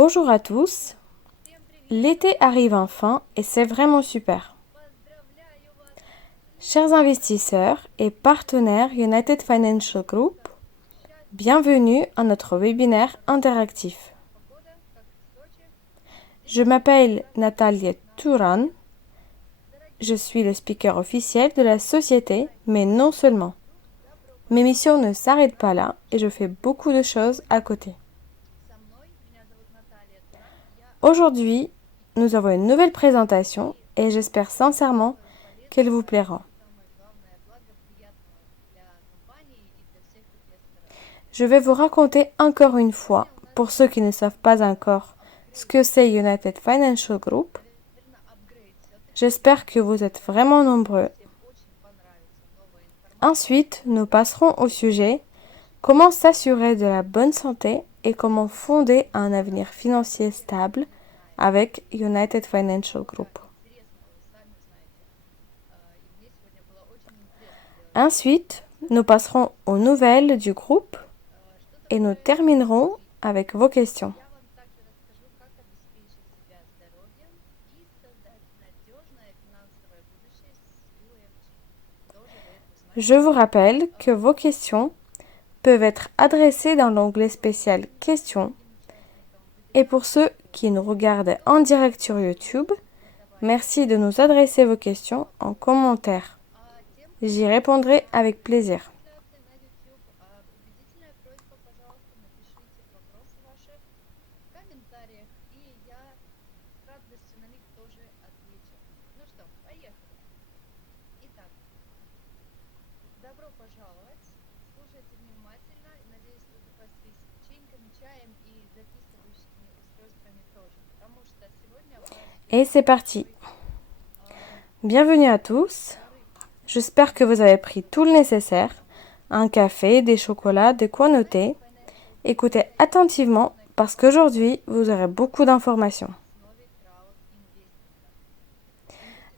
Bonjour à tous. L'été arrive enfin et c'est vraiment super. Chers investisseurs et partenaires United Financial Group, bienvenue à notre webinaire interactif. Je m'appelle Natalia Turan. Je suis le speaker officiel de la société, mais non seulement. Mes missions ne s'arrêtent pas là et je fais beaucoup de choses à côté. Aujourd'hui, nous avons une nouvelle présentation et j'espère sincèrement qu'elle vous plaira. Je vais vous raconter encore une fois, pour ceux qui ne savent pas encore ce que c'est United Financial Group. J'espère que vous êtes vraiment nombreux. Ensuite, nous passerons au sujet comment s'assurer de la bonne santé et comment fonder un avenir financier stable avec United Financial Group. Ensuite, nous passerons aux nouvelles du groupe et nous terminerons avec vos questions. Je vous rappelle que vos questions peuvent être adressées dans l'onglet spécial Questions. Et pour ceux qui nous regardent en direct sur YouTube, merci de nous adresser vos questions en commentaire. J'y répondrai avec plaisir. Et c'est parti. Bienvenue à tous. J'espère que vous avez pris tout le nécessaire. Un café, des chocolats, de quoi noter. Écoutez attentivement parce qu'aujourd'hui, vous aurez beaucoup d'informations.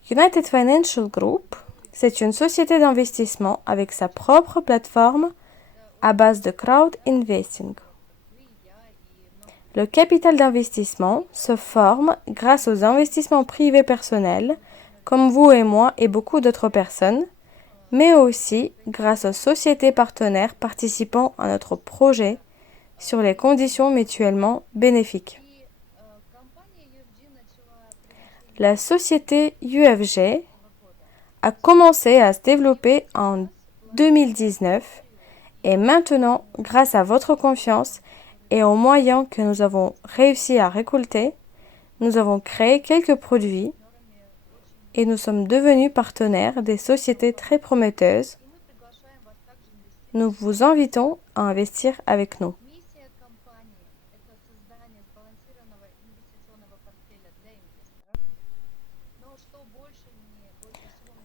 United Financial Group, c'est une société d'investissement avec sa propre plateforme à base de crowd investing. Le capital d'investissement se forme grâce aux investissements privés personnels, comme vous et moi et beaucoup d'autres personnes, mais aussi grâce aux sociétés partenaires participant à notre projet sur les conditions mutuellement bénéfiques. La société UFG a commencé à se développer en 2019 et maintenant, grâce à votre confiance et aux moyens que nous avons réussi à récolter, nous avons créé quelques produits et nous sommes devenus partenaires des sociétés très prometteuses. Nous vous invitons à investir avec nous.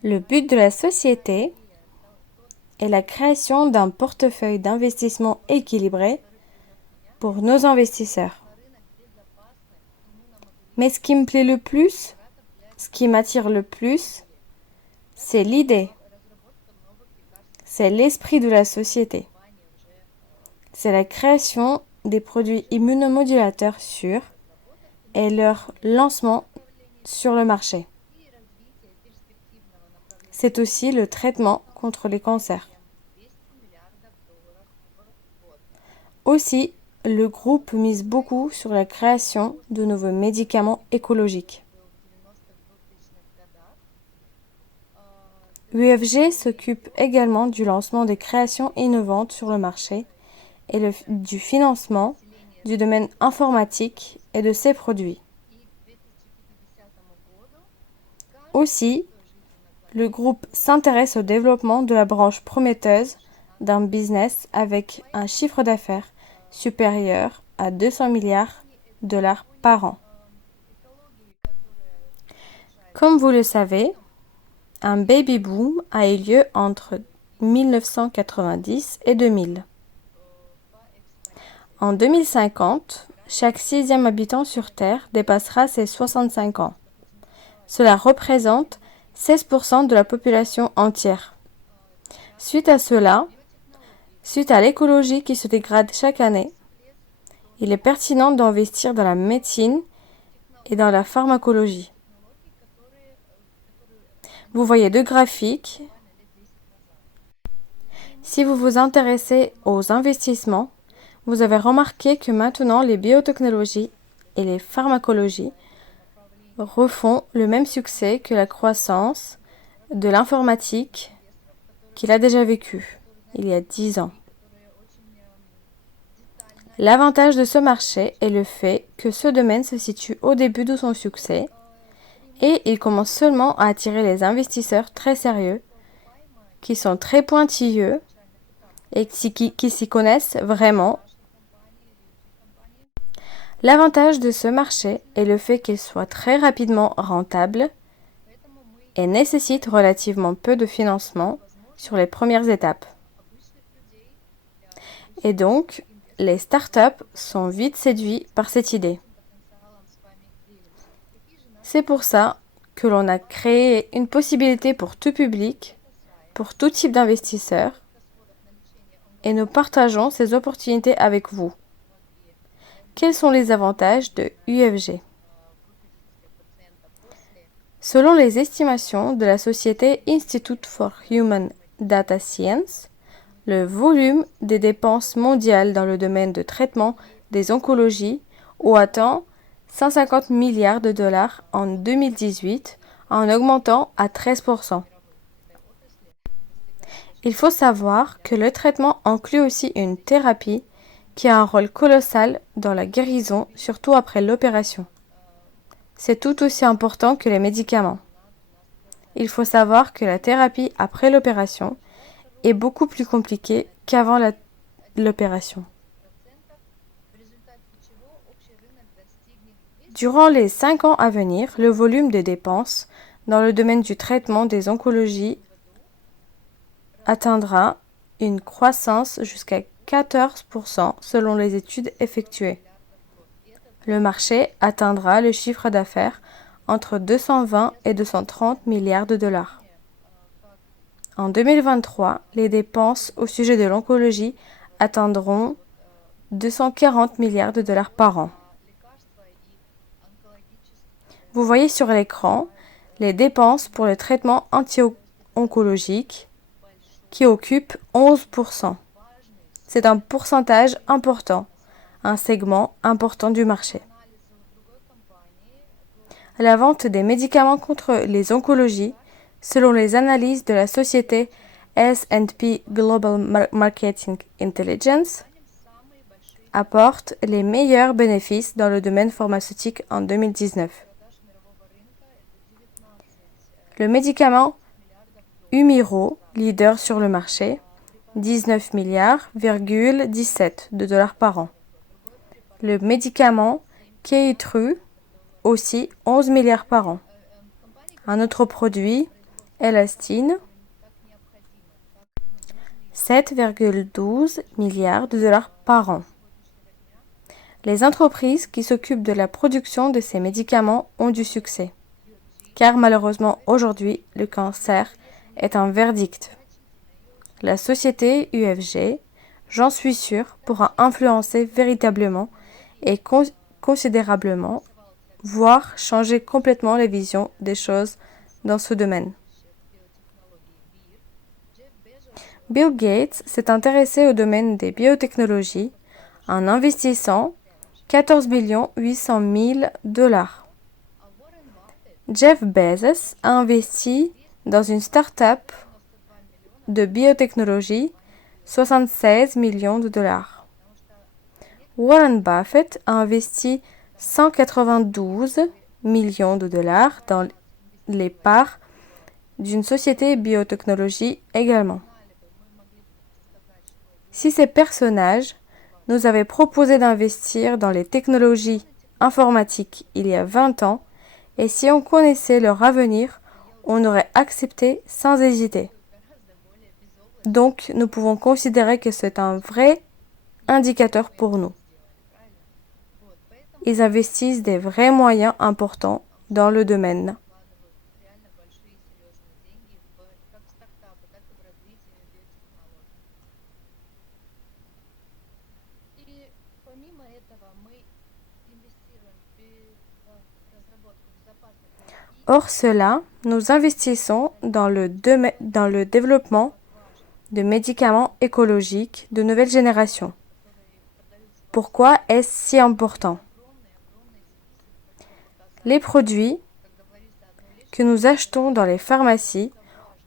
Le but de la société est la création d'un portefeuille d'investissement équilibré pour nos investisseurs. Mais ce qui me plaît le plus, ce qui m'attire le plus, c'est l'idée. C'est l'esprit de la société. C'est la création des produits immunomodulateurs sûrs et leur lancement sur le marché. C'est aussi le traitement contre les cancers. Aussi, le groupe mise beaucoup sur la création de nouveaux médicaments écologiques. UFG s'occupe également du lancement des créations innovantes sur le marché et du financement du domaine informatique et de ses produits. Aussi, le groupe s'intéresse au développement de la branche prometteuse d'un business avec un chiffre d'affaires supérieur à 200 milliards de dollars par an. Comme vous le savez, un baby boom a eu lieu entre 1990 et 2000. En 2050, chaque 6e habitant sur Terre dépassera ses 65 ans. Cela représente 16% de la population entière. Suite à cela, suite à l'écologie qui se dégrade chaque année, il est pertinent d'investir dans la médecine et dans la pharmacologie. Vous voyez deux graphiques. Si vous vous intéressez aux investissements, vous avez remarqué que maintenant les biotechnologies et les pharmacologies refont le même succès que la croissance de l'informatique qu'il a déjà vécu il y a 10 ans. L'avantage de ce marché est le fait que ce domaine se situe au début de son succès et il commence seulement à attirer les investisseurs très sérieux qui sont très pointilleux et qui s'y connaissent vraiment. L'avantage de ce marché est le fait qu'il soit très rapidement rentable et nécessite relativement peu de financement sur les premières étapes. Et donc, les startups sont vite séduits par cette idée. C'est pour ça que l'on a créé une possibilité pour tout public, pour tout type d'investisseurs, et nous partageons ces opportunités avec vous. Quels sont les avantages de UFG? Selon les estimations de la société Institute for Human Data Science, le volume des dépenses mondiales dans le domaine de traitement des oncologies a atteint 150 milliards de dollars en 2018, en augmentant à 13%. Il faut savoir que le traitement inclut aussi une thérapie qui a un rôle colossal dans la guérison, surtout après l'opération. C'est tout aussi important que les médicaments. Il faut savoir que la thérapie après l'opération est beaucoup plus compliquée qu'avant l'opération. Durant les 5 ans à venir, le volume de dépenses dans le domaine du traitement des oncologies atteindra une croissance jusqu'à 14% selon les études effectuées. Le marché atteindra le chiffre d'affaires entre 220 et 230 milliards de dollars. En 2023, les dépenses au sujet de l'oncologie atteindront 240 milliards de dollars par an. Vous voyez sur l'écran les dépenses pour le traitement anti-oncologique qui occupent 11%. C'est un pourcentage important, un segment important du marché. La vente des médicaments contre les oncologies, selon les analyses de la société S&P Global Marketing Intelligence, apporte les meilleurs bénéfices dans le domaine pharmaceutique en 2019. Le médicament Humira, leader sur le marché, 19 milliards,17 de dollars par an. Le médicament Keytruda, aussi 11 milliards par an. Un autre produit, Elastine, 7,12 milliards de dollars par an. Les entreprises qui s'occupent de la production de ces médicaments ont du succès, car malheureusement aujourd'hui, le cancer est un verdict. La société UFG, j'en suis sûre, pourra influencer véritablement et considérablement, voire changer complètement les visions des choses dans ce domaine. Bill Gates s'est intéressé au domaine des biotechnologies en investissant 14 800 000 dollars. Jeff Bezos a investi dans une start-up de biotechnologie 76 millions de dollars. Warren Buffett a investi 192 millions de dollars dans les parts d'une société biotechnologie également. Si ces personnages nous avaient proposé d'investir dans les technologies informatiques il y a 20 ans, et si on connaissait leur avenir, on aurait accepté sans hésiter. Donc, nous pouvons considérer que c'est un vrai indicateur pour nous. Ils investissent des vrais moyens importants dans le domaine. Hors cela, nous investissons dans le développement de médicaments écologiques de nouvelle génération. Pourquoi est-ce si important? Les produits que nous achetons dans les pharmacies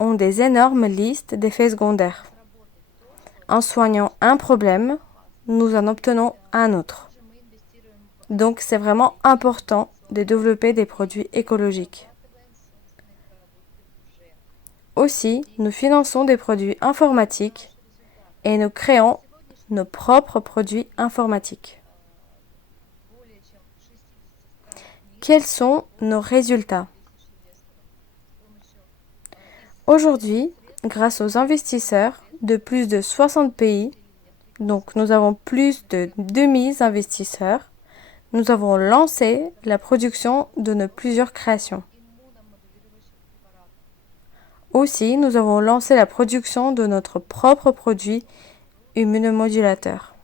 ont des énormes listes d'effets secondaires. En soignant un problème, nous en obtenons un autre. Donc, c'est vraiment important de développer des produits écologiques. Aussi, nous finançons des produits informatiques et nous créons nos propres produits informatiques. Quels sont nos résultats? Aujourd'hui, grâce aux investisseurs de plus de 60 pays, donc nous avons plus de 2000 investisseurs, nous avons lancé la production de nos plusieurs créations. Aussi, nous avons lancé la production de notre propre produit immunomodulateur.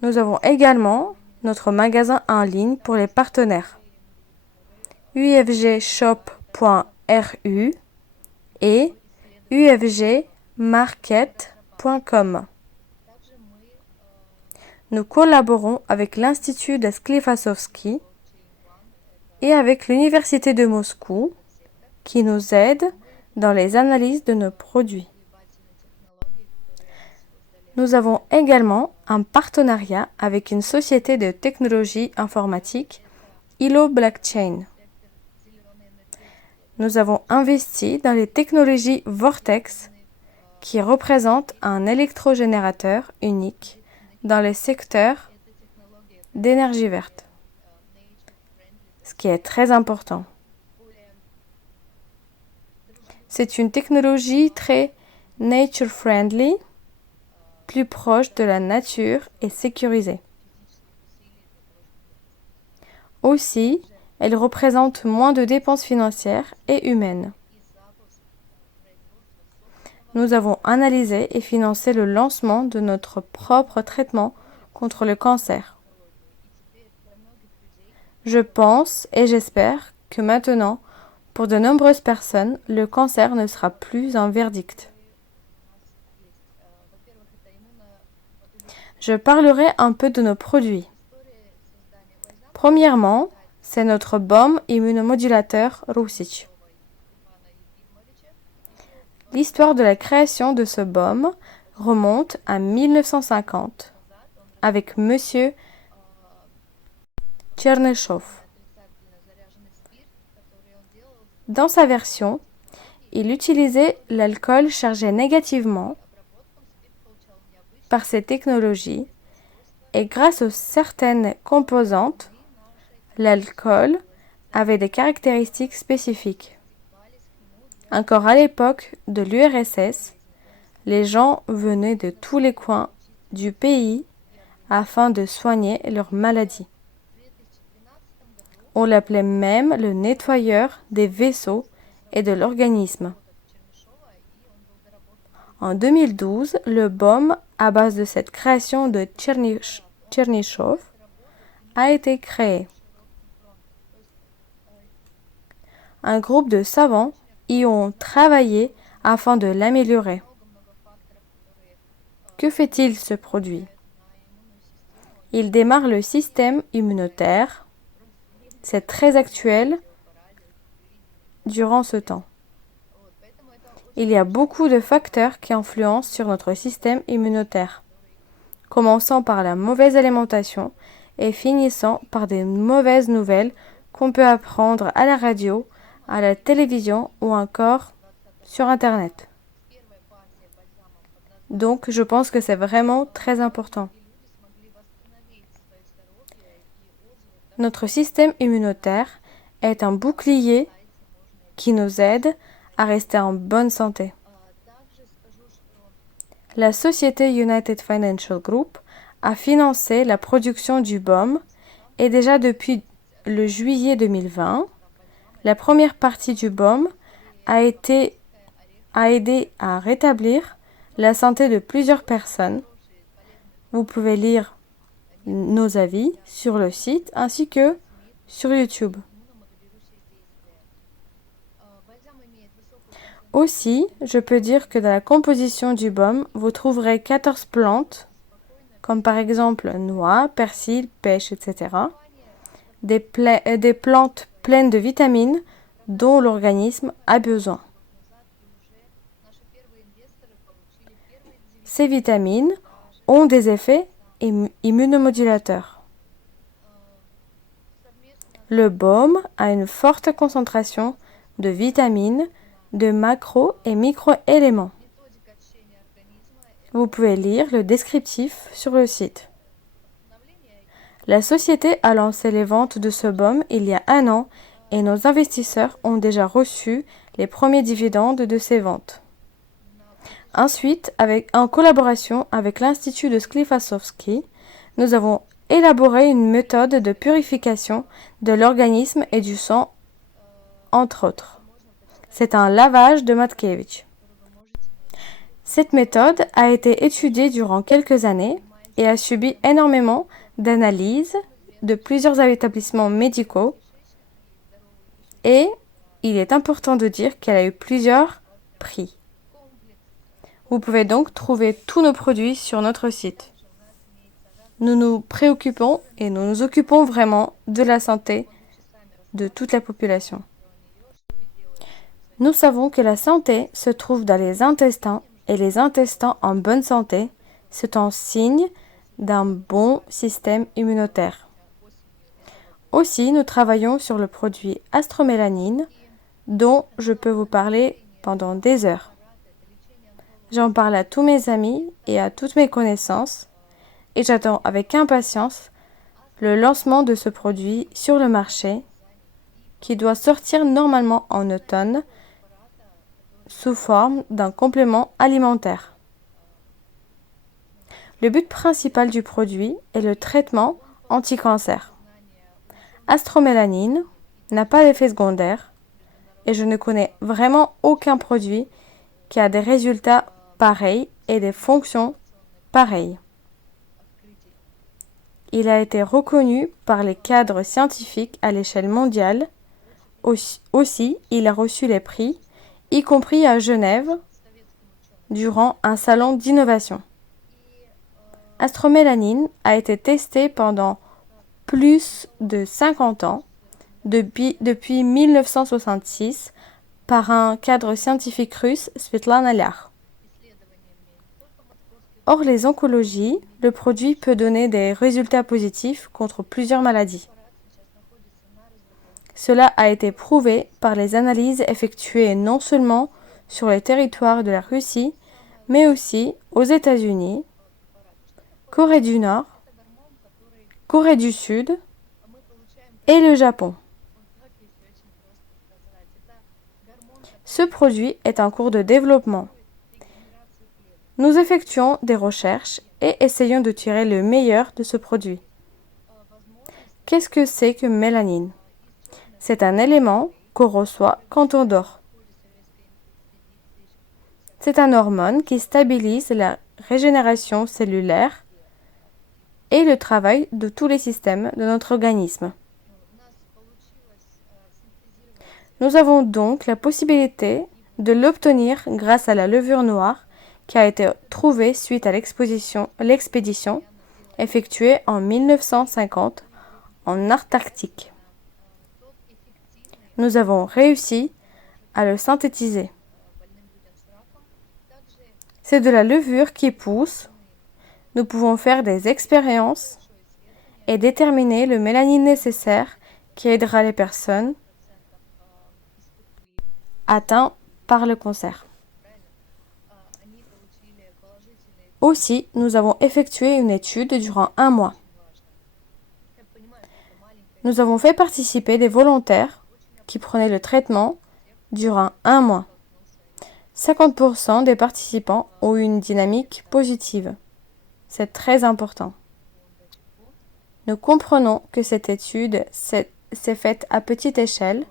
Nous avons également notre magasin en ligne pour les partenaires, ufgshop.ru et ufgmarket.com. Nous collaborons avec l'Institut de Sklifosovski et avec l'Université de Moscou qui nous aide dans les analyses de nos produits. Nous avons également un partenariat avec une société de technologie informatique, Ilo Blockchain. Nous avons investi dans les technologies Vortex qui représentent un électrogénérateur unique dans le secteur d'énergie verte, ce qui est très important. C'est une technologie très nature-friendly, plus proche de la nature et sécurisée. Aussi, elle représente moins de dépenses financières et humaines. Nous avons analysé et financé le lancement de notre propre traitement contre le cancer. Je pense et j'espère que maintenant, pour de nombreuses personnes, le cancer ne sera plus un verdict. Je parlerai un peu de nos produits. Premièrement, c'est notre baume immunomodulateur Rusic. L'histoire de la création de ce baume remonte à 1950 avec Monsieur Tchernyshov. Dans sa version, il utilisait l'alcool chargé négativement par ces technologies et grâce aux certaines composantes, l'alcool avait des caractéristiques spécifiques. Encore à l'époque de l'URSS, les gens venaient de tous les coins du pays afin de soigner leurs maladies. On l'appelait même le nettoyeur des vaisseaux et de l'organisme. En 2012, le baume à base de cette création de Tchernyshov a été créé. Un groupe de savants y ont travaillé afin de l'améliorer. Que fait-il ce produit? Il démarre le système immunitaire. C'est très actuel durant ce temps. Il y a beaucoup de facteurs qui influencent sur notre système immunitaire, commençant par la mauvaise alimentation et finissant par des mauvaises nouvelles qu'on peut apprendre à la radio, à la télévision ou encore sur Internet. Donc, je pense que c'est vraiment très important. Notre système immunitaire est un bouclier qui nous aide à rester en bonne santé. La société United Financial Group a financé la production du baume et déjà depuis le juillet 2020, la première partie du baume a aidé à rétablir la santé de plusieurs personnes. Vous pouvez lire nos avis sur le site ainsi que sur YouTube. Aussi, je peux dire que dans la composition du baume, vous trouverez 14 plantes, comme par exemple noix, persil, pêche, etc. Des plantes pleines de vitamines dont l'organisme a besoin. Ces vitamines ont des effets immunomodulateurs. Le baume a une forte concentration de vitamines, de macro- et micro-éléments. Vous pouvez lire le descriptif sur le site. La société a lancé les ventes de ce baume il y a 1 an et nos investisseurs ont déjà reçu les premiers dividendes de ces ventes. Ensuite, en collaboration avec l'Institut de Sklifosovski, nous avons élaboré une méthode de purification de l'organisme et du sang, entre autres. C'est un lavage de Matkevich. Cette méthode a été étudiée durant quelques années et a subi énormément d'analyses de plusieurs établissements médicaux et il est important de dire qu'elle a eu plusieurs prix. Vous pouvez donc trouver tous nos produits sur notre site. Nous nous préoccupons et nous nous occupons vraiment de la santé de toute la population. Nous savons que la santé se trouve dans les intestins et les intestins en bonne santé, c'est un signe d'un bon système immunitaire. Aussi, nous travaillons sur le produit astromélanine dont je peux vous parler pendant des heures. J'en parle à tous mes amis et à toutes mes connaissances et j'attends avec impatience le lancement de ce produit sur le marché qui doit sortir normalement en automne sous forme d'un complément alimentaire. Le but principal du produit est le traitement anti-cancer. Astromélanine n'a pas d'effet secondaire et je ne connais vraiment aucun produit qui a des résultats pareils et des fonctions pareilles. Il a été reconnu par les cadres scientifiques à l'échelle mondiale. Aussi, il a reçu les prix, y compris à Genève, durant un salon d'innovation. Astromélanine a été testé pendant plus de 50 ans, depuis 1966, par un cadre scientifique russe, Svetlana Lyar. Hors les oncologies, le produit peut donner des résultats positifs contre plusieurs maladies. Cela a été prouvé par les analyses effectuées non seulement sur les territoires de la Russie, mais aussi aux États-Unis, Corée du Nord, Corée du Sud et le Japon. Ce produit est en cours de développement. Nous effectuons des recherches et essayons de tirer le meilleur de ce produit. Qu'est-ce que c'est que mélanine? C'est un élément qu'on reçoit quand on dort. C'est une hormone qui stabilise la régénération cellulaire et le travail de tous les systèmes de notre organisme. Nous avons donc la possibilité de l'obtenir grâce à la levure noire qui a été trouvée suite à l'expédition effectuée en 1950 en Antarctique. Nous avons réussi à le synthétiser. C'est de la levure qui pousse. Nous pouvons faire des expériences et déterminer le mélanine nécessaire qui aidera les personnes atteintes par le cancer. Aussi, nous avons effectué une étude durant 1 mois. Nous avons fait participer des volontaires qui prenaient le traitement durant 1 mois. 50% des participants ont eu une dynamique positive. C'est très important. Nous comprenons que cette étude s'est faite à petite échelle,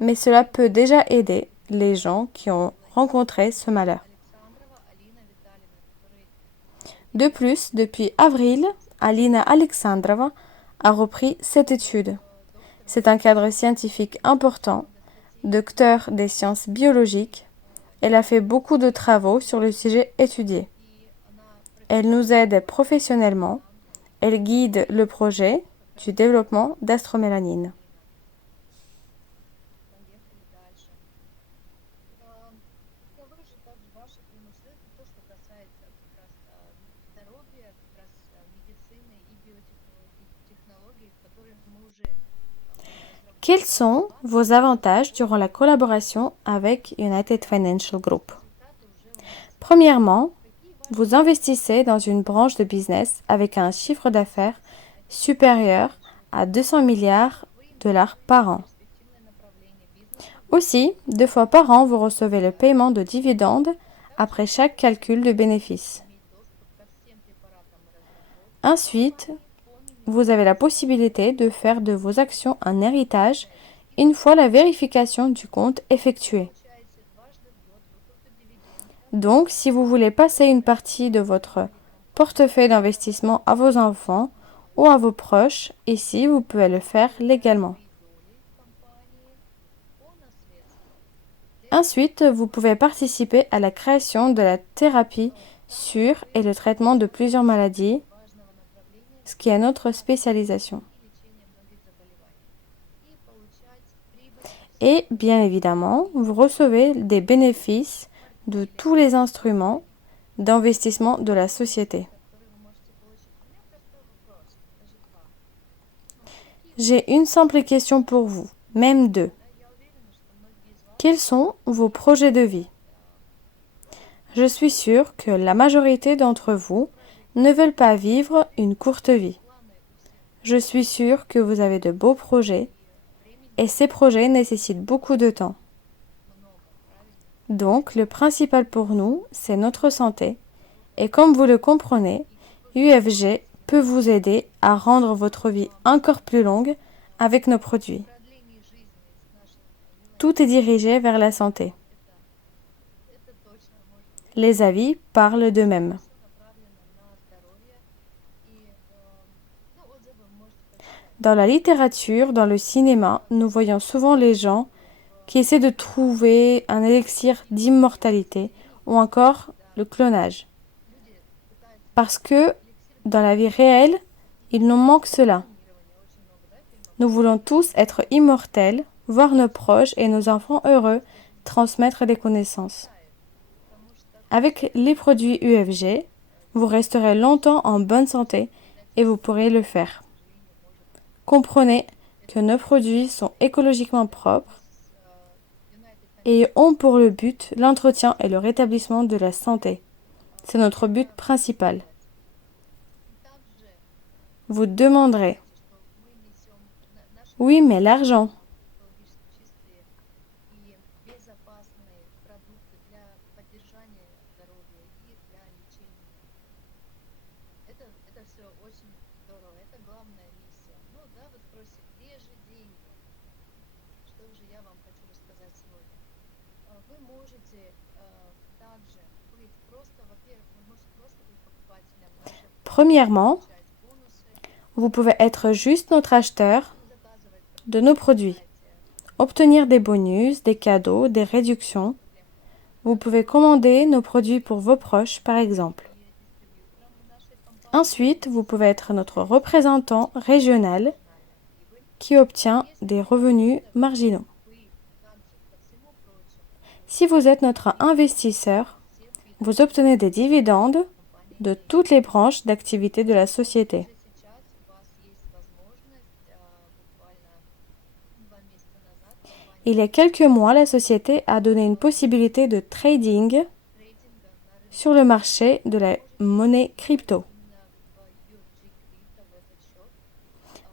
mais cela peut déjà aider les gens qui ont rencontré ce malheur. De plus, depuis avril, Alina Alexandrova a repris cette étude. C'est un cadre scientifique important docteur des sciences biologiques. Elle a fait beaucoup de travaux sur le sujet étudié. Elle nous aide professionnellement. Elle guide le projet du développement d'astromélanine. Quels sont vos avantages durant la collaboration avec United Financial Group? Premièrement, vous investissez dans une branche de business avec un chiffre d'affaires supérieur à 200 milliards de dollars par an. Aussi, 2 fois par an, vous recevez le paiement de dividendes après chaque calcul de bénéfices. Ensuite, vous avez la possibilité de faire de vos actions un héritage une fois la vérification du compte effectuée. Donc, si vous voulez passer une partie de votre portefeuille d'investissement à vos enfants ou à vos proches, ici, vous pouvez le faire légalement. Ensuite, vous pouvez participer à la création de la thérapie sur et le traitement de plusieurs maladies, ce qui est notre spécialisation. Et bien évidemment, vous recevez des bénéfices de tous les instruments d'investissement de la société. J'ai une simple question pour vous, même deux. Quels sont vos projets de vie? Je suis sûre que la majorité d'entre vous ne veulent pas vivre une courte vie. Je suis sûre que vous avez de beaux projets et ces projets nécessitent beaucoup de temps. Donc, le principal pour nous, c'est notre santé. Et comme vous le comprenez, UFG peut vous aider à rendre votre vie encore plus longue avec nos produits. Tout est dirigé vers la santé. Les avis parlent d'eux-mêmes. Dans la littérature, dans le cinéma, nous voyons souvent les gens qui essaient de trouver un élixir d'immortalité ou encore le clonage. Parce que dans la vie réelle, il nous manque cela. Nous voulons tous être immortels, voir nos proches et nos enfants heureux, transmettre des connaissances. Avec les produits UFG, vous resterez longtemps en bonne santé et vous pourrez le faire. Comprenez que nos produits sont écologiquement propres et ont pour le but l'entretien et le rétablissement de la santé. C'est notre but principal. Vous demanderez, oui, mais l'argent. Premièrement, vous pouvez être juste notre acheteur de nos produits, obtenir des bonus, des cadeaux, des réductions. Vous pouvez commander nos produits pour vos proches, par exemple. Ensuite, vous pouvez être notre représentant régional qui obtient des revenus marginaux. Si vous êtes notre investisseur, vous obtenez des dividendes de toutes les branches d'activité de la société. Il y a quelques mois, la société a donné une possibilité de trading sur le marché de la monnaie crypto.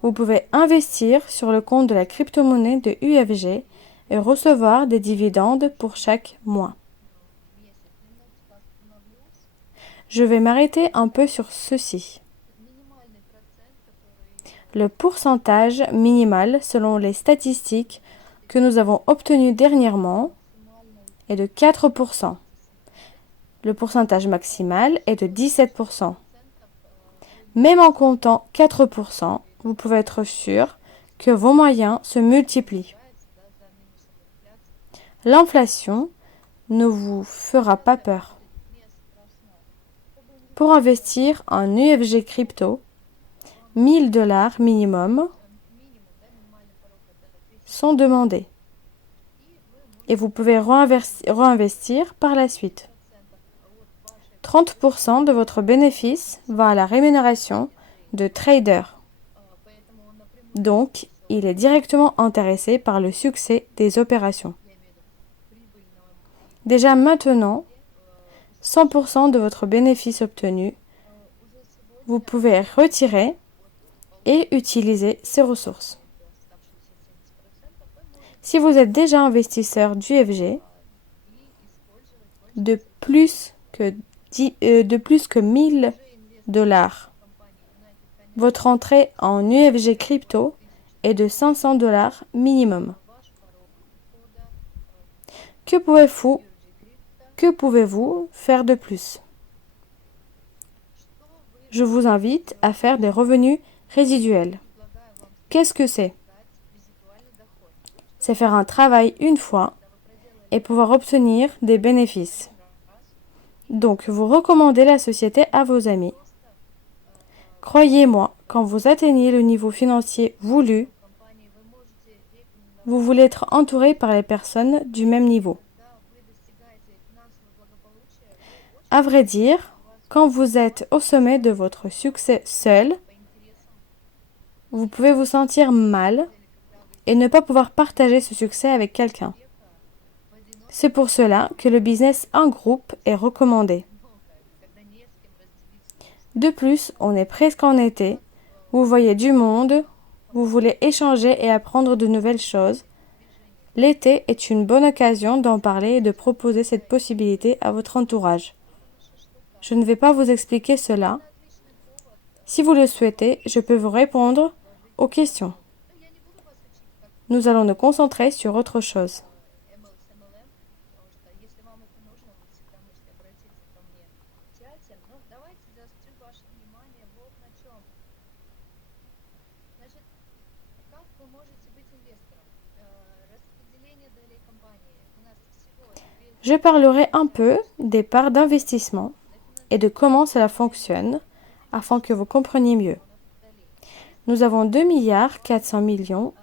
Vous pouvez investir sur le compte de la crypto-monnaie de UFG et recevoir des dividendes pour chaque mois. Je vais m'arrêter un peu sur ceci. Le pourcentage minimal selon les statistiques que nous avons obtenues dernièrement est de 4%. Le pourcentage maximal est de 17%. Même en comptant 4%, vous pouvez être sûr que vos moyens se multiplient. L'inflation ne vous fera pas peur. Pour investir en UFG crypto, 1000 dollars minimum sont demandés et vous pouvez réinvestir par la suite. 30% de votre bénéfice va à la rémunération de trader. Donc, il est directement intéressé par le succès des opérations. Déjà maintenant, 100% de votre bénéfice obtenu, vous pouvez retirer et utiliser ces ressources. Si vous êtes déjà investisseur d'UFG, de plus que 1000 dollars, votre entrée en UFG crypto est de 500 dollars minimum. Que pouvez-vous faire de plus? Je vous invite à faire des revenus résiduels. Qu'est-ce que c'est? C'est faire un travail une fois et pouvoir obtenir des bénéfices. Donc, vous recommandez la société à vos amis. Croyez-moi, quand vous atteignez le niveau financier voulu, vous voulez être entouré par les personnes du même niveau. À vrai dire, quand vous êtes au sommet de votre succès seul, vous pouvez vous sentir mal et ne pas pouvoir partager ce succès avec quelqu'un. C'est pour cela que le business en groupe est recommandé. De plus, on est presque en été, vous voyez du monde, vous voulez échanger et apprendre de nouvelles choses. L'été est une bonne occasion d'en parler et de proposer cette possibilité à votre entourage. Je ne vais pas vous expliquer cela. Si vous le souhaitez, je peux vous répondre aux questions. Nous allons nous concentrer sur autre chose. Je parlerai un peu des parts d'investissement et de comment cela fonctionne afin que vous compreniez mieux. Nous avons 2,4 milliards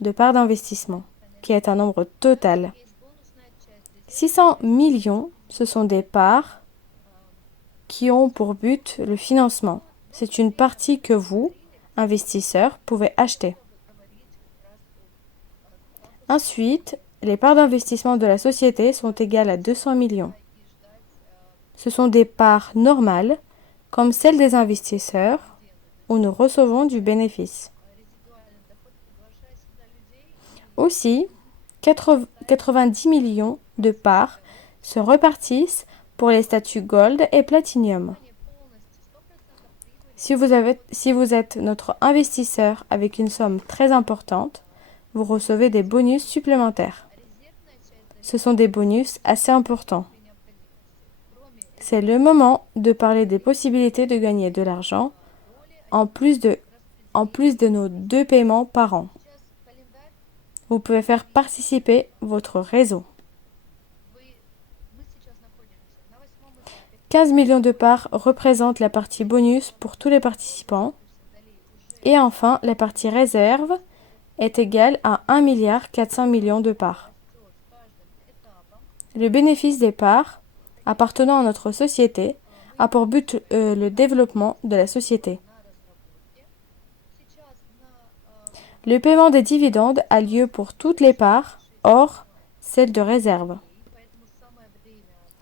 de parts d'investissement, qui est un nombre total. 600 millions, ce sont des parts qui ont pour but le financement. C'est une partie que vous, investisseurs, pouvez acheter. Ensuite, les parts d'investissement de la société sont égales à 200 millions. Ce sont des parts normales, comme celles des investisseurs, où nous recevons du bénéfice. Aussi, 90 millions de parts se repartissent pour les statuts Gold et Platinum. Si vous êtes notre investisseur avec une somme très importante, vous recevez des bonus supplémentaires. Ce sont des bonus assez importants. C'est le moment de parler des possibilités de gagner de l'argent en plus de nos 2 paiements par an. Vous pouvez faire participer votre réseau. 15 millions de parts représentent la partie bonus pour tous les participants. Et enfin, la partie réserve est égale à 1,4 milliard de parts. Le bénéfice des parts appartenant à notre société a pour but le développement de la société. Le paiement des dividendes a lieu pour toutes les parts, hors celle de réserve.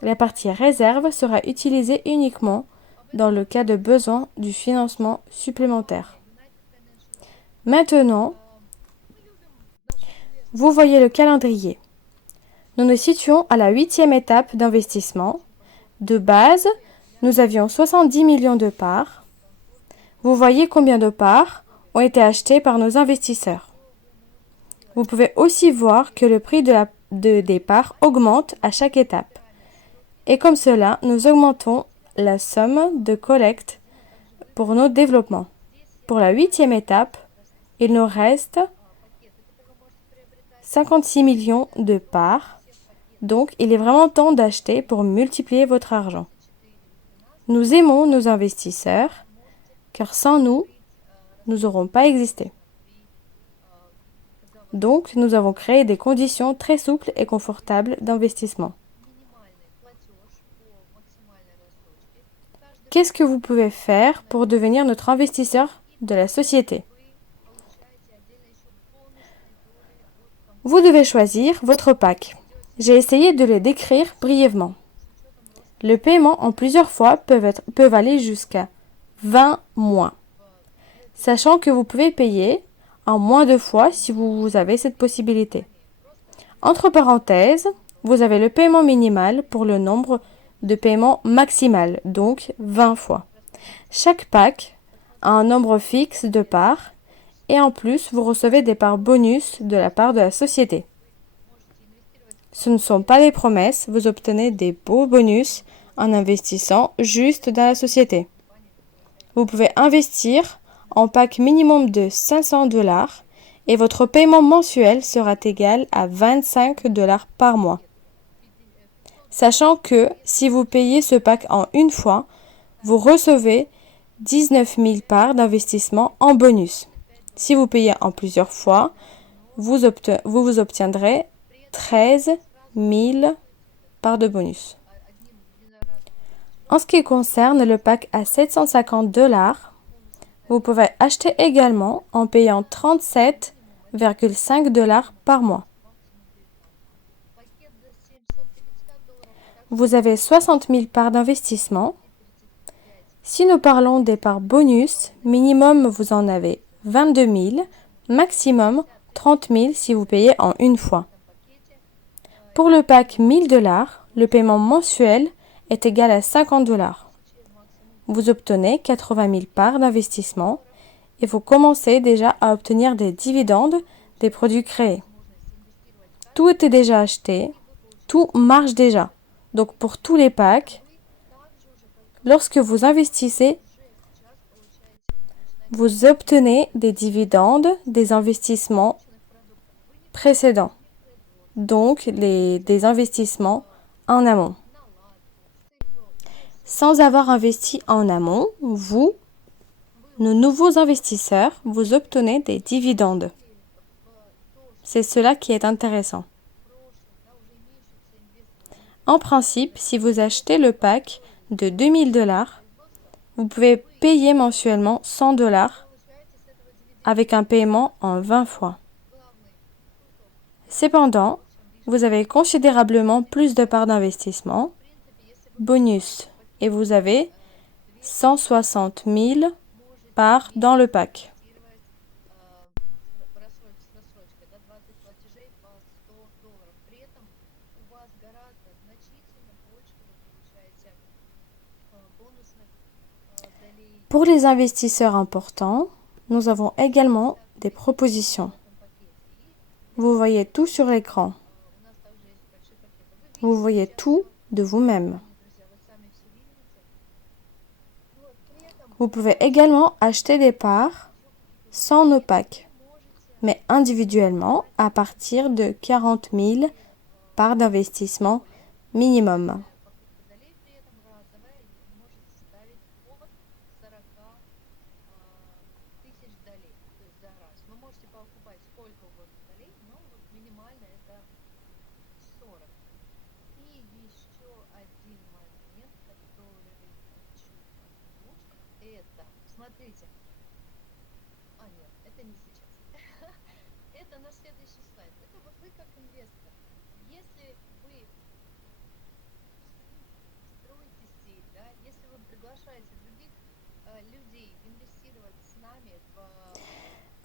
La partie réserve sera utilisée uniquement dans le cas de besoin du financement supplémentaire. Maintenant, vous voyez le calendrier. Nous nous situons à la 8e étape d'investissement. De base, nous avions 70 millions de parts. Vous voyez combien de parts ont été achetées par nos investisseurs. Vous pouvez aussi voir que le prix des parts augmente à chaque étape. Et comme cela, nous augmentons la somme de collecte pour nos développements. Pour la 8e étape, il nous reste 56 millions de parts. Donc, il est vraiment temps d'acheter pour multiplier votre argent. Nous aimons nos investisseurs, car sans nous, nous n'aurons pas existé. Donc, nous avons créé des conditions très souples et confortables d'investissement. Qu'est-ce que vous pouvez faire pour devenir notre investisseur de la société? Vous devez choisir votre pack. J'ai essayé de le décrire brièvement. Le paiement en plusieurs fois peuvent aller jusqu'à 20 mois, sachant que vous pouvez payer en moins de fois si vous avez cette possibilité. Entre parenthèses, vous avez le paiement minimal pour le nombre de paiements maximal, donc 20 fois. Chaque pack a un nombre fixe de parts et en plus, vous recevez des parts bonus de la part de la société. Ce ne sont pas des promesses, vous obtenez des beaux bonus en investissant juste dans la société. Vous pouvez investir en pack minimum de 500 $ et votre paiement mensuel sera égal à 25 $ par mois. Sachant que si vous payez ce pack en une fois, vous recevez 19 000 parts d'investissement en bonus. Si vous payez en plusieurs fois, vous obtiendrez 13 000 parts de bonus. En ce qui concerne le pack à 750 $, vous pouvez acheter également en payant 37,5 $ par mois. Vous avez 60 000 parts d'investissement. Si nous parlons des parts bonus, minimum vous en avez 22 000, maximum 30 000 si vous payez en une fois. Pour le pack 1000 $, le paiement mensuel est égal à 50 $. Vous obtenez 80 000 parts d'investissement et vous commencez déjà à obtenir des dividendes des produits créés. Tout était déjà acheté, tout marche déjà. Donc pour tous les packs, lorsque vous investissez, vous obtenez des dividendes des investissements précédents. Donc des investissements en amont. Sans avoir investi en amont, vous, nos nouveaux investisseurs, vous obtenez des dividendes. C'est cela qui est intéressant. En principe, si vous achetez le pack de 2000 $, vous pouvez payer mensuellement 100 $ avec un paiement en 20 fois. Cependant, vous avez considérablement plus de parts d'investissement, bonus, et vous avez 160 000 parts dans le pack. Pour les investisseurs importants, nous avons également des propositions. Vous voyez tout sur l'écran. Vous voyez tout de vous-même. Vous pouvez également acheter des parts sans nos packs, mais individuellement à partir de 40 000 parts d'investissement minimum.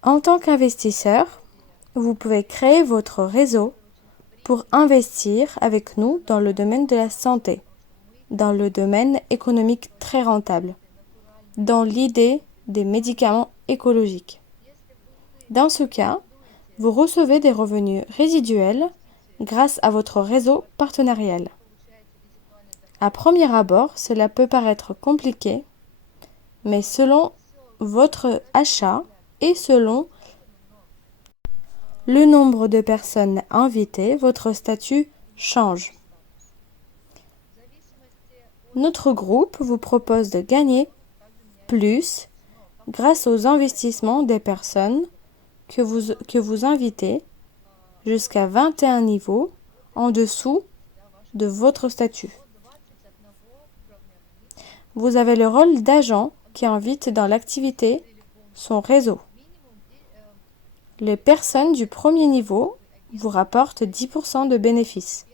En tant qu'investisseur, vous pouvez créer votre réseau pour investir avec nous dans le domaine de la santé, dans le domaine économique très rentable, dans l'idée des médicaments écologiques. Dans ce cas, vous recevez des revenus résiduels grâce à votre réseau partenarial. À premier abord, cela peut paraître compliqué, mais selon votre achat et selon le nombre de personnes invitées, votre statut change. Notre groupe vous propose de gagner plus grâce aux investissements des personnes que vous invitez jusqu'à 21 niveaux en dessous de votre statut. Vous avez le rôle d'agent qui invite dans l'activité son réseau. Les personnes du premier niveau vous rapportent 10% de bénéfices.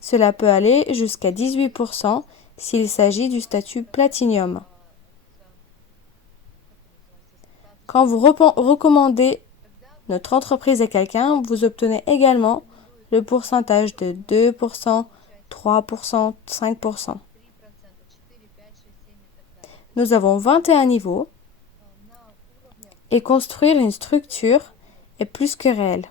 Cela peut aller jusqu'à 18% s'il s'agit du statut Platinum. Quand vous recommandez notre entreprise à quelqu'un, vous obtenez également le pourcentage de 2%, 3%, 5%. Nous avons 21 niveaux et construire une structure est plus que réel.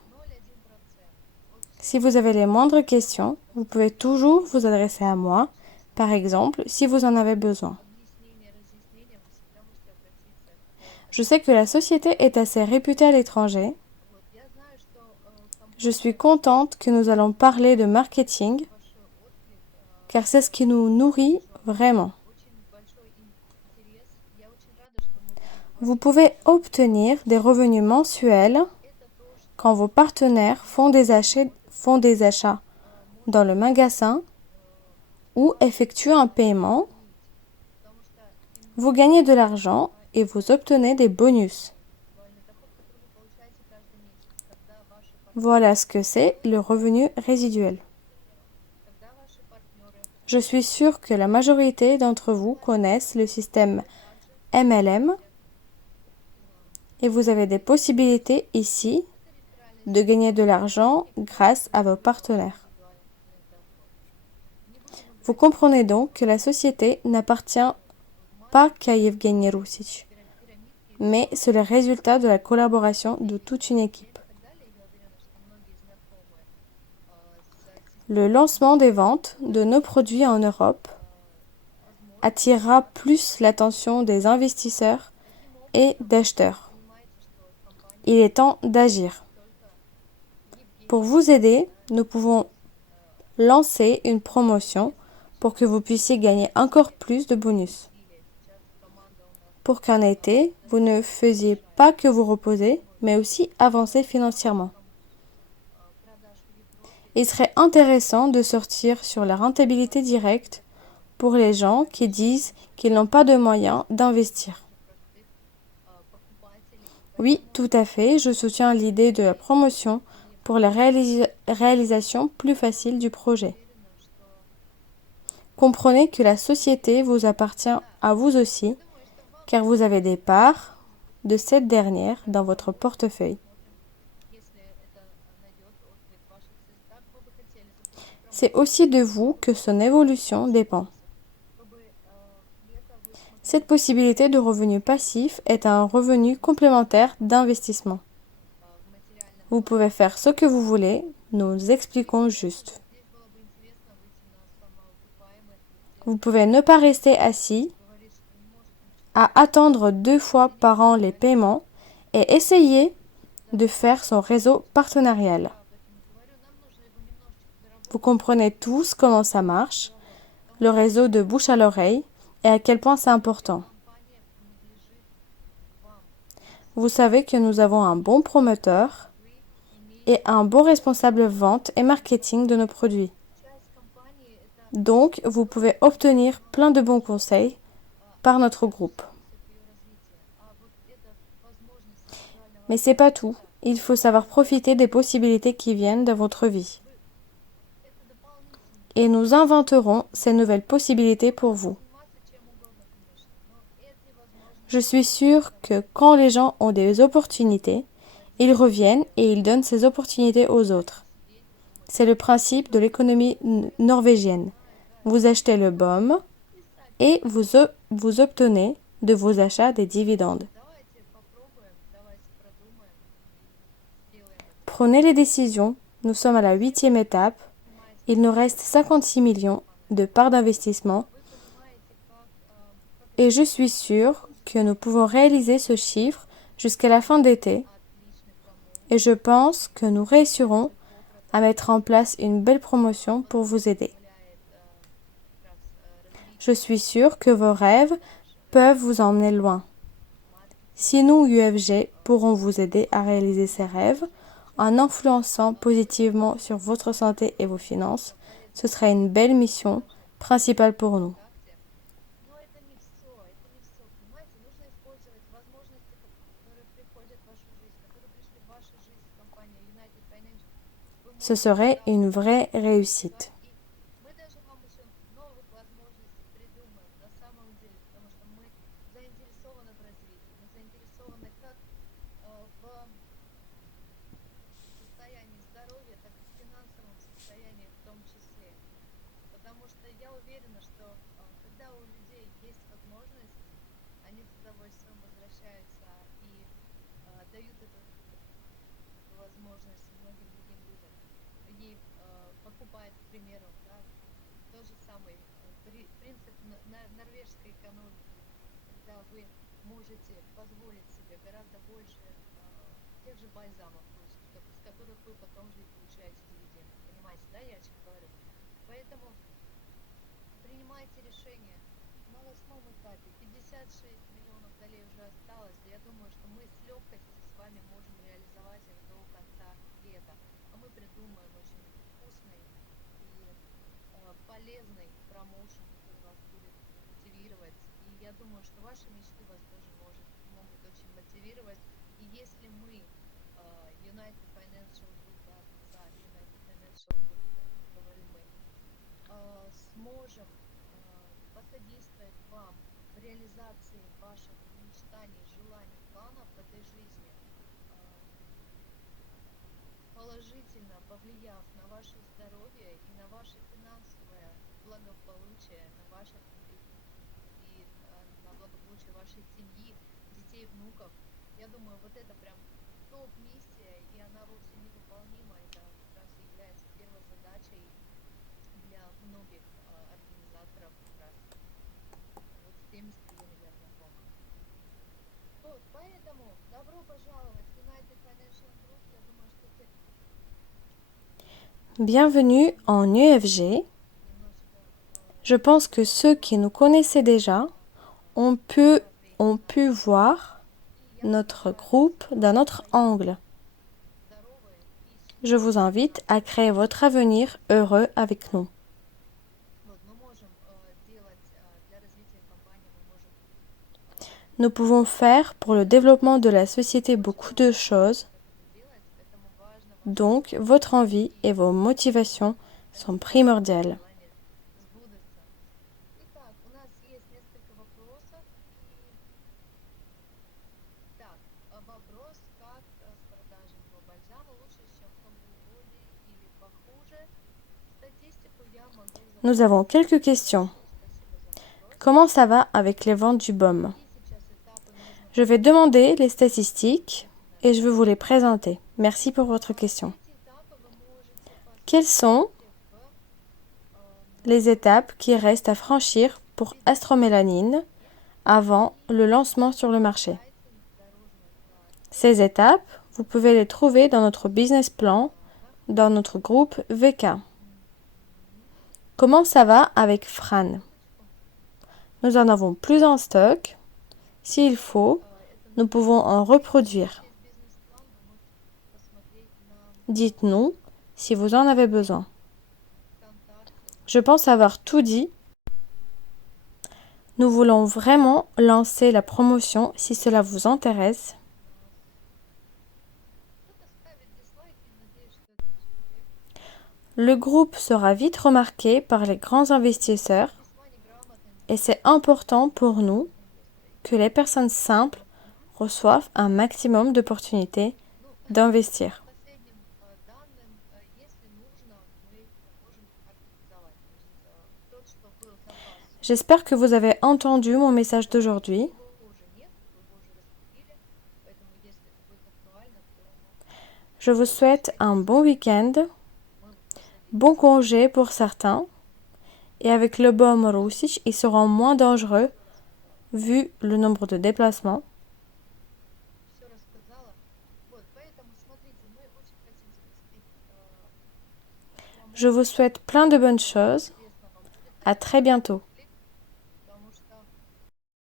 Si vous avez les moindres questions, vous pouvez toujours vous adresser à moi, par exemple, si vous en avez besoin. Je sais que la société est assez réputée à l'étranger. Je suis contente que nous allons parler de marketing, car c'est ce qui nous nourrit vraiment. Vous pouvez obtenir des revenus mensuels quand vos partenaires font des achats dans le magasin ou effectuent un paiement. Vous gagnez de l'argent et vous obtenez des bonus. Voilà ce que c'est le revenu résiduel. Je suis sûre que la majorité d'entre vous connaissent le système MLM et vous avez des possibilités ici de gagner de l'argent grâce à vos partenaires. Vous comprenez donc que la société n'appartient pas qu'à Yevgeny Roussich, mais c'est le résultat de la collaboration de toute une équipe. Le lancement des ventes de nos produits en Europe attirera plus l'attention des investisseurs et d'acheteurs. Il est temps d'agir. Pour vous aider, nous pouvons lancer une promotion pour que vous puissiez gagner encore plus de bonus. Pour qu'en été, vous ne faisiez pas que vous reposer, mais aussi avancer financièrement. Il serait intéressant de sortir sur la rentabilité directe pour les gens qui disent qu'ils n'ont pas de moyens d'investir. Oui, tout à fait, je soutiens l'idée de la promotion pour la réalisation plus facile du projet. Comprenez que la société vous appartient à vous aussi, car vous avez des parts de cette dernière dans votre portefeuille. C'est aussi de vous que son évolution dépend. Cette possibilité de revenu passif est un revenu complémentaire d'investissement. Vous pouvez faire ce que vous voulez, nous expliquons juste. Vous pouvez ne pas rester assis, à attendre 2 fois par an les paiements et essayer de faire son réseau partenarial. Vous comprenez tous comment ça marche, le réseau de bouche à l'oreille et à quel point c'est important. Vous savez que nous avons un bon promoteur et un bon responsable vente et marketing de nos produits. Donc, vous pouvez obtenir plein de bons conseils par notre groupe. Mais c'est pas tout. Il faut savoir profiter des possibilités qui viennent dans votre vie. Et nous inventerons ces nouvelles possibilités pour vous. Je suis sûre que quand les gens ont des opportunités, ils reviennent et ils donnent ces opportunités aux autres. C'est le principe de l'économie norvégienne. Vous achetez le baume et vous obtenez de vos achats des dividendes. Prenez les décisions. Nous sommes à la 8e étape. Il nous reste 56 millions de parts d'investissement et je suis sûre que nous pouvons réaliser ce chiffre jusqu'à la fin d'été et je pense que nous réussirons à mettre en place une belle promotion pour vous aider. Je suis sûre que vos rêves peuvent vous emmener loin. Si nous, UFG, pourrons vous aider à réaliser ces rêves en influençant positivement sur votre santé et vos finances, ce sera une belle mission principale pour nous. Ce serait une vraie réussite. Bienvenue en UFG. Je pense que ceux qui nous connaissaient déjà ont pu voir notre groupe d'un autre angle. Je vous invite à créer votre avenir heureux avec nous. Nous pouvons faire pour le développement de la société beaucoup de choses. Donc, votre envie et vos motivations sont primordiales. Nous avons quelques questions. Comment ça va avec les ventes du baume? Je vais demander les statistiques et je vais vous les présenter. Merci pour votre question. Quelles sont les étapes qui restent à franchir pour Astromélanine avant le lancement sur le marché? Ces étapes, vous pouvez les trouver dans notre business plan, dans notre groupe VK. Comment ça va avec Fran? Nous en avons plus en stock. S'il faut, nous pouvons en reproduire. Dites-nous si vous en avez besoin. Je pense avoir tout dit. Nous voulons vraiment lancer la promotion si cela vous intéresse. Le groupe sera vite remarqué par les grands investisseurs et c'est important pour nous que les personnes simples reçoivent un maximum d'opportunités d'investir. J'espère que vous avez entendu mon message d'aujourd'hui. Je vous souhaite un bon week-end, bon congé pour certains, et avec le baume Roussich, ils seront moins dangereux vu le nombre de déplacements. Je vous souhaite plein de bonnes choses. À très bientôt.